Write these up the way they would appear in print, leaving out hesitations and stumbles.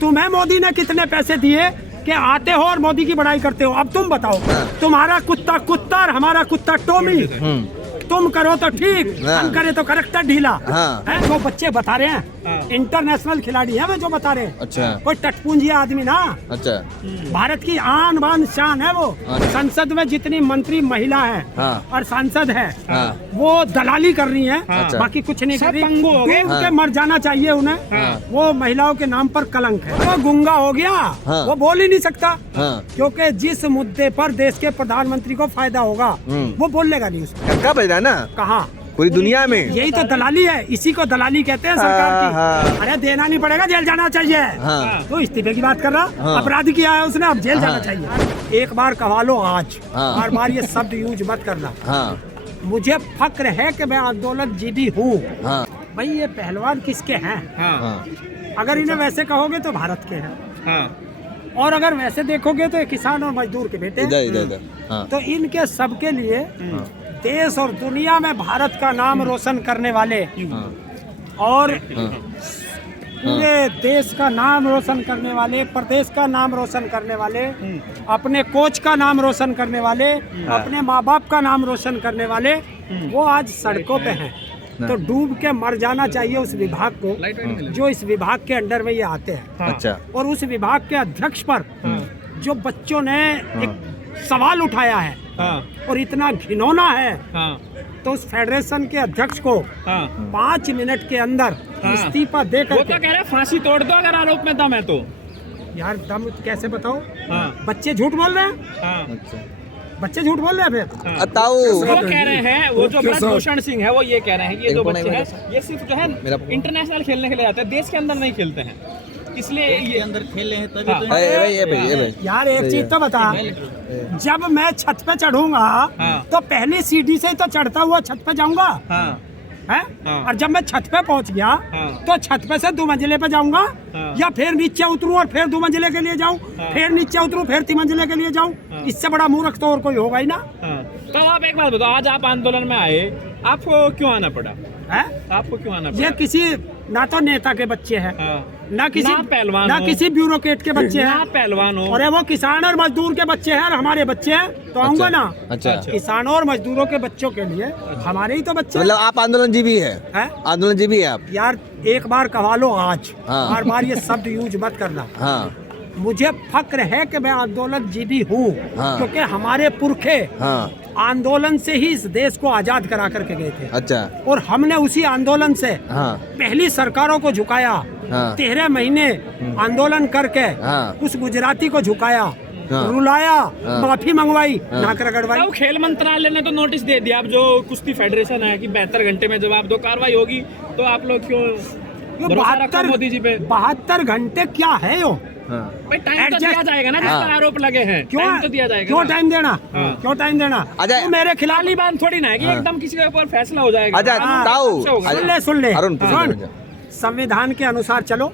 तुम्हें मोदी ने कितने पैसे दिए कि आते हो और मोदी की बड़ाई करते हो? अब तुम बताओ, तुम्हारा कुत्ता कुत्ता और हमारा कुत्ता टोमी, तुम करो तो ठीक, हम करे तो करेक्टर ढीला। है जो बच्चे बता रहे हैं इंटरनेशनल खिलाड़ी है वे जो बता रहे हैं। अच्छा। कोई टटपुंजी आदमी ना। अच्छा। भारत की आन बान शान है वो। संसद में जितनी मंत्री महिला है और सांसद है वो दलाली कर रही है, बाकी कुछ नहीं कर रही। डूब के मर जाना चाहिए उन्हें। वो महिलाओं के नाम पर कलंक है। वो गुंगा हो गया, वो बोल ही नहीं सकता, क्योंकि जिस मुद्दे पर देश के प्रधानमंत्री को फायदा होगा वो बोल लेगा नहीं उसको। ना कहाँ पूरी दुनिया में यही तो दलाली है, इसी को दलाली कहते हैं सरकार की। अरे देना नहीं पड़ेगा, जेल जाना चाहिए। तो इस्तीफे की बात कर रहा, अपराध किया है उसने, अब जेल जाना चाहिए। एक बार कहा लो आज, बार बार ये शब्द यूज मत करना। मुझे फक्र है कि मैं आंदोलन जीती हूँ। भाई ये पहलवान किसके हैं? अगर इन्हें वैसे कहोगे तो भारत के हैं, और अगर वैसे देखोगे तो किसान और मजदूर के बेटे। तो इनके सबके लिए देश और दुनिया में भारत का नाम रोशन करने वाले और पूरे देश का नाम रोशन करने वाले, प्रदेश का नाम रोशन करने वाले, अपने कोच का नाम रोशन करने वाले, अपने माँ बाप का नाम रोशन करने वाले, वो आज सड़कों पे हैं। तो डूब के मर जाना चाहिए उस विभाग को जो इस विभाग के अंडर में ये आते हैं। अच्छा। और उस विभाग के अध्यक्ष पर जो बच्चों ने एक सवाल उठाया है और इतना घिनौना है, तो उस फेडरेशन के अध्यक्ष को 5 मिनट के अंदर इस्तीफा देकर वो तो कह रहे फांसी तोड़ दो अगर आरोप में दम है तो। यार दम कैसे बताओ? बच्चे झूठ बोल रहे हैं। बच्चे झूठ बोल रहे हैं। फिर वो कह रहे हैं, वो जो ब्रजभूषण सिंह है वो ये कह रहे हैं ये जो बच्चे हैं ये सिर्फ जो है इंटरनेशनल खेलने के लिए जाते हैं, देश के अंदर नहीं खेलते हैं, इसलिए ये अंदर खेल रहे हैं तभी। यार एक चीज तो बता, जब मैं छत पे चढ़ूंगा तो पहली सीढ़ी से ही तो चढ़ता हुआ छत पे जाऊंगा है, और जब मैं छत पे पहुंच गया तो छत पे से 2 मंजिले पे जाऊंगा या फिर नीचे उतरूं और फिर 2 मंजिले के लिए जाऊं, फिर नीचे उतरूं फिर 3 मंजिले के लिए जाऊं। इससे बड़ा मूर्ख तो और कोई होगा ही ना। तो आप एक बात बताओ, आज आप आंदोलन में आए, आपको क्यों आना पड़ा है? आपको क्यों आना पड़ा? ये किसी ना तो नेता के बच्चे हैं, ना किसी पहलवान, ना किसी ब्यूरोक्रेट के बच्चे हैं, पहलवान हो, और वो किसान और मजदूर के बच्चे हैं और हमारे बच्चे हैं, तो आऊंगा ना। अच्छा। किसानों और मजदूरों के बच्चों के लिए हमारे ही तो बच्चे। मतलब आप आंदोलनजीवी है? आंदोलनजीवी है आप? यार एक बार कहा लो आज, बार बार ये शब्द यूज मत करना। मुझे फक्र है कि मैं आंदोलन जीती हूँ, क्योंकि हमारे पुरखे आंदोलन से ही इस देश को आजाद करा करके गए थे। अच्छा। और हमने उसी आंदोलन से पहली सरकारों को झुकाया। 13 महीने आंदोलन करके उस गुजराती को झुकाया, रुलाया, माफी मंगवाई, नाक रगड़वाई। तो खेल मंत्रालय ने तो नोटिस दे दिया, अब जो कुश्ती फेडरेशन है कि 72 घंटे में जवाब दो, कार्रवाई होगी। तो आप लोग क्यों 72 घंटे क्या है यो? टाइम तो दिया जाएगा ना, जिस पर आरोप लगे हैं। टाइम तो दिया जाएगा। क्यों टाइम देना? क्यों टाइम देना? तो मेरे खिलाफ बात थोड़ी ना है कि एकदम किसी के ऊपर फैसला हो जाएगा। सुन ले संविधान के अनुसार चलो।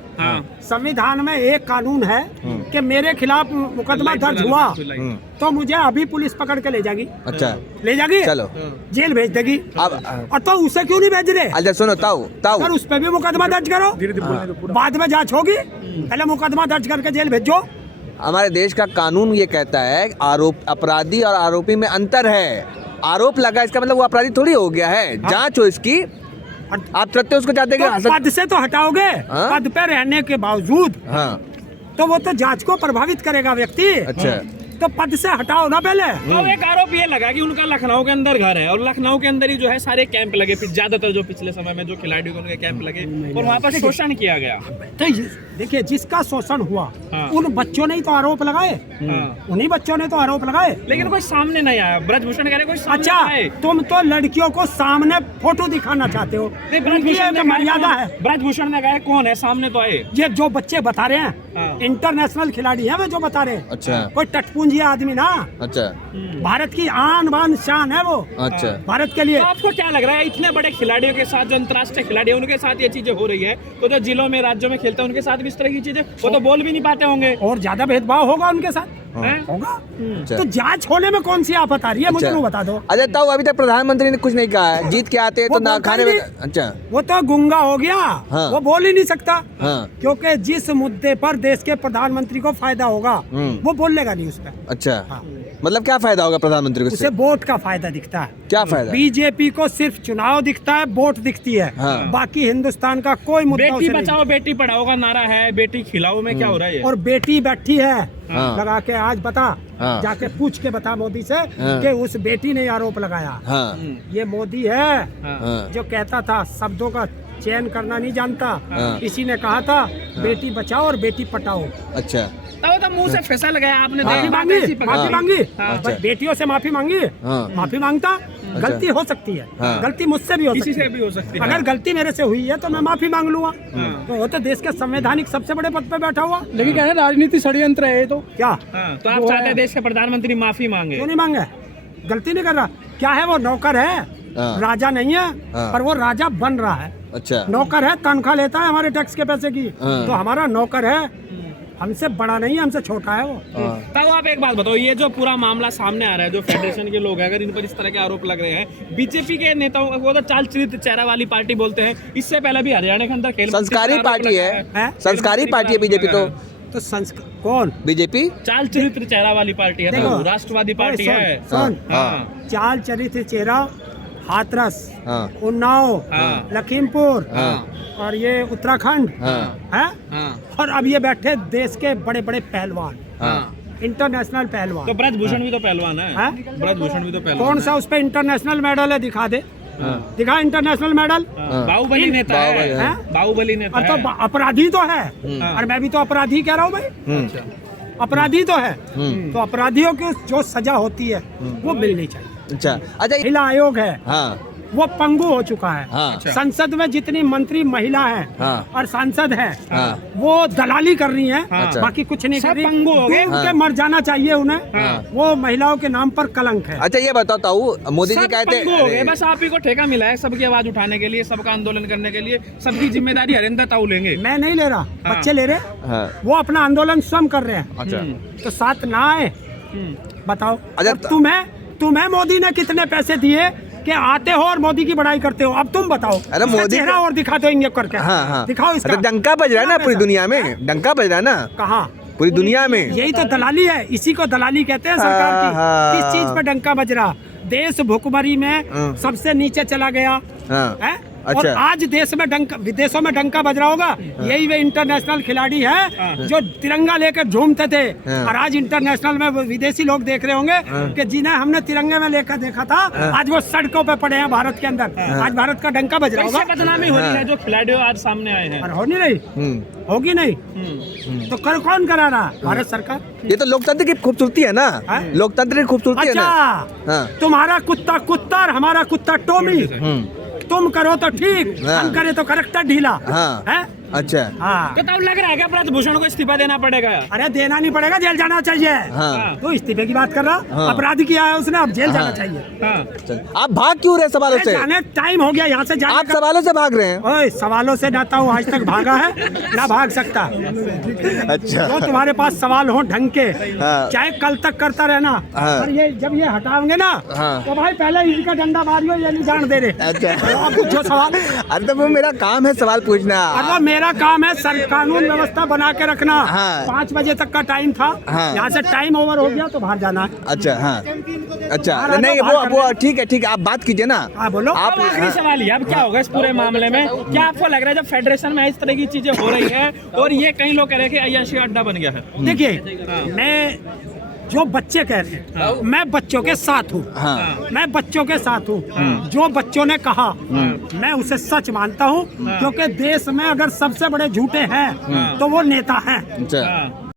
संविधान में एक कानून है कि मेरे खिलाफ मुकदमा दर्ज हुआ तो मुझे अभी पुलिस पकड़ के ले जाएगी। अच्छा, ले जाएगी, चलो जेल भेज देगी। और तो उसे क्यों नहीं भेज रहे? अच्छा सुनो, ताऊ उस पर भी मुकदमा दर्ज करो, बाद में जांच होगी, पहले मुकदमा दर्ज करके जेल भेजो। हमारे देश का कानून ये कहता है अपराधी और आरोपी में अंतर है। आरोप लगा इसका मतलब वो अपराधी थोड़ी हो गया है। जांच हो इसकी, आप तथ्य उसको चाहते हैं कि पद से तो हटाओगे, पद पे रहने के बावजूद तो वो तो जांच को प्रभावित करेगा व्यक्ति। अच्छा, तो पद से हटाओ ना पहले। तो एक आरोप ये लगा कि उनका लखनऊ के अंदर घर है और लखनऊ के अंदर ही जो है सारे कैंप लगे, ज्यादातर जो पिछले समय में जो खिलाड़ियों के उनके कैंप लगे और वहाँ पर शोषण किया गया। तो देखिए, जिसका शोषण हुआ उन बच्चों ने ही तो आरोप लगाए, उन्हीं बच्चों ने तो आरोप लगाए, लेकिन कोई सामने नहीं आया। ब्रजभूषण कह रहे कोई सामने। अच्छा, तुम तो लड़कियों को सामने फोटो दिखाना चाहते हो, मर्यादा है। ब्रजभूषण ने कहा कौन है सामने तो आए। ये जो बच्चे बता रहे हैं इंटरनेशनल खिलाड़ी है वे जो बता रहे हैं। अच्छा, कोई टटपुंजी आदमी ना। अच्छा, भारत की आन बान शान है वो। अच्छा, भारत के लिए। तो आपको क्या लग रहा है इतने बड़े खिलाड़ियों के साथ, जो अंतर्राष्ट्रीय खिलाड़ी है उनके साथ ये चीजें हो रही है, तो जो जिलों में राज्यों में खेलते हैं उनके साथ भी इस तरह की चीजें वो तो बोल भी नहीं पाते होंगे, और ज्यादा भेदभाव होगा उनके साथ। हैं? होगा। अच्छा। तो जांच होने में कौन सी आफत आ रही है, मुझे अच्छा। वो बता दो। अच्छा ताऊ, अभी तक प्रधानमंत्री ने कुछ नहीं कहा है, जीत के आते हैं तो वो ना बोलता खाने ही में। नहीं। अच्छा। वो तो गुंगा हो गया, हाँ। वो बोल ही नहीं सकता, हाँ। क्योंकि जिस मुद्दे पर देश के प्रधानमंत्री को फायदा होगा वो बोलेगा नहीं उस पर। अच्छा, हाँ। मतलब क्या फायदा होगा प्रधानमंत्री को उसे इससे? वोट का फायदा दिखता है। क्या फायदा? बीजेपी को सिर्फ चुनाव दिखता है, वोट दिखती है, हाँ। बाकी हिंदुस्तान का कोई मुद्दा बेटी उसे नहीं। बचाओ बेटी पढ़ाओ का नारा है, बेटी खिलाओ में क्या हो रहा है ये? और बेटी बैठी है हाँ। लगा के, आज बता, हाँ। जाके पूछ के बता मोदी से हाँ। कि उस बेटी ने आरोप लगाया। हाँ। ये मोदी है हाँ। जो कहता था शब्दों का चयन करना नहीं जानता, हाँ। इसी ने कहा था बेटी बचाओ और बेटी पटाओ। अच्छा। तो मुंह से फैसा लगाया आपने, माफी देखी बात मांगी, ऐसी पकड़ी। माफी मांगी, हाँ। बस बेटियों से माफी मांगी, हाँ। माफी मांगता, गलती हो सकती है, हाँ। गलती मुझसे भी हो किसी सकती से है। भी हो सकती है। अगर गलती मेरे से हुई है तो मैं माफी मांग लूंगा, हाँ। तो वो तो देश के संवैधानिक सबसे बड़े पद पे बैठा हुआ। लेकिन क्या है, राजनीति षड्यंत्र है ये तो। क्या हाँ, तो आप चाहते हैं देश के प्रधानमंत्री माफी मांगे? क्यों नहीं मांगे? गलती नहीं कर रहा, क्या है वो नौकर है, हाँ। राजा नहीं है, हाँ। पर वो राजा बन रहा है। अच्छा। नौकर है, तनख्वाह लेता है हमारे टैक्स के पैसे की, हाँ। तो हमारा नौकर है, हमसे बड़ा नहीं है, हमसे छोटा है वो। हाँ। तब आप एक बात बताओ, ये जो पूरा मामला सामने आ रहा है, जो फेडरेशन के लोग हैं, अगर इन पर इस तरह के आरोप लग रहे हैं, बीजेपी के नेताओं को तो चाल चरित्र चेहरा वाली पार्टी बोलते हैं, इससे पहले भी हरियाणा के अंदर खेल संस्कारी पार्टी है, हैं? संस्कारी पार्टी है बीजेपी तो। तो संस्कार कौन? बीजेपी चाल चरित्र चेहरा वाली पार्टी है, देखो, तो राष्ट्रवादी पार्टी सुन, है। सुन, हाँ। चाल चरित्र चेहरा हाथरस, हाँ। उन्नाव, हाँ। लखीमपुर हाँ। और ये उत्तराखंड हाँ। है, हाँ। और अब ये बैठे देश के बड़े बड़े पहलवान, हाँ। इंटरनेशनल पहलवान। तो ब्रजभूषण भी तो पहलवान है। हाँ? ब्रजभूषण भी तो पहलवान कौन है। सा उस पे इंटरनेशनल मेडल है, दिखा दे, दिखा इंटरनेशनल मेडल। हाँ। बाहुबली नेता है। बाहुबली, हाँ। बाहुबली नेता और तो है। अपराधी तो है, हाँ। और मैं भी तो अपराधी कह रहा हूँ भाई, अपराधी तो है, तो अपराधियों की जो सजा होती है वो मिलनी चाहिए। अच्छा। अच्छा। महिला आयोग है, हाँ। वो पंगु हो चुका है। हाँ। संसद में जितनी मंत्री महिला है हाँ। और सांसद है, हाँ। वो दलाली कर रही है, अच्छा। बाकी कुछ नहीं सब कर रही। पंगु हो गए। उनके मर जाना चाहिए उन्हें, हाँ। वो महिलाओं के नाम पर कलंक है। अच्छा, ये बताओ ताऊ, मोदी जी सब कहते पंगु हो गए, हैं। बस आप ही को ठेका मिला है सबकी आवाज उठाने के लिए, सबका आंदोलन करने के लिए, सबकी जिम्मेदारी हरिंदर ताऊ लेंगे। मैं नहीं ले रहा, हाँ। बच्चे ले रहे, हाँ। वो अपना आंदोलन स्वयं कर रहे हैं, अच्छा। तो साथ ना आए, बताओ। अच्छा, और तुम्हें मोदी ने कितने पैसे दिए कि आते हो और मोदी की बड़ाई करते हो? अब तुम बताओ। अरे इसका मोदी चेहरा और दिखा दो इंजेक्ट करके। हाँ। हाँ। दिखाओ इसका। अच्छा, डंका बज रहा है ना पूरी दुनिया में, डंका बज रहा है ना कहाँ? पूरी दुनिया में। यही तो दलाली है, इसी को दलाली कहते हैं सरकार की। हाँ। किस चीज पे डंका बज रहा? देश भुखमरी में सबसे नीचे चला गया हाँ। है, और अच्छा। आज देश में डंका, विदेशों में डंका बज रहा होगा। यही वे इंटरनेशनल खिलाड़ी है जो तिरंगा लेकर झूमते थे, और आज इंटरनेशनल में विदेशी लोग देख रहे होंगे कि जिन्हें हमने तिरंगे में लेकर देखा था, आज वो सड़कों पे पड़े हैं भारत के अंदर। आज भारत का डंका बज रहा कैसे होगा। बदनामी हो रही है जो खिलाड़ी आज सामने आए हैं। और हो नहीं रही, होगी नहीं, तो कौन करा रहा? भारत सरकार। ये तो लोकतंत्र की खूबसूरती है ना, हाँ? लोकतंत्र की खूबसूरती है ना। अच्छा, हाँ। तुम्हारा कुत्ता कुत्ता और हमारा कुत्ता टोमी, तुम करो तो ठीक, हाँ। हम करे तो करेक्टर ढीला। हाँ। है? अच्छा। हाँ। तो तब लग रहा है क्या ब्रजभूषण को इस्तीफा देना पड़ेगा? अरे देना नहीं पड़ेगा, जेल जाना चाहिए। हाँ। तो इस्तीफे की बात कर रहा, हाँ। अपराध किया है उसने, अब जेल जाना चाहिए। हाँ। चल, आप भाग क्यों रहे सवालों से? जाने टाइम हो गया यहाँ से जाने आप का। सवालों से भाग रहे हैं। ओए, सवालों से ना तो आज तक भागा है ना भाग सकता। अच्छा। जो तुम्हारे पास सवाल हो ढंग के, हाँ। चाहे कल तक करता रहना, हाँ। पर ये जब ये हटाओगे ना, हाँ। तो भाई पहले इनका डंडा मारियो, ये नहीं जान दे रहे। अच्छा। तो आप पूछो सवाल। अरे तो वो मेरा काम है सवाल पूछना। और वो मेरा काम है कानून व्यवस्था बना के रखना। हाँ। 5 बजे तक का टाइम था, हाँ। यहाँ से टाइम ओवर हो गया तो बाहर जाना है। अच्छा। हाँ। अच्छा, बाहर नहीं बाहर कर वो ठीक है, ठीक है, आप बात कीजिए ना। हाँ, बोलो। आप अब आखिरी सवाल ये, अब क्या होगा इस पूरे मामले में? क्या आपको लग रहा है जब फेडरेशन में इस तरह की चीजें हो रही है और ये कई लोग कह रहे हैं कि अय्याशी अड्डा बन गया है? देखिए, मैं जो बच्चे कह रहे हैं, मैं बच्चों के साथ हूँ। हाँ। मैं बच्चों के साथ हूँ। जो बच्चों ने कहा मैं उसे सच मानता हूँ, क्योंकि देश में अगर सबसे बड़े झूठे हैं तो वो नेता हैं। अच्छा। हाँ।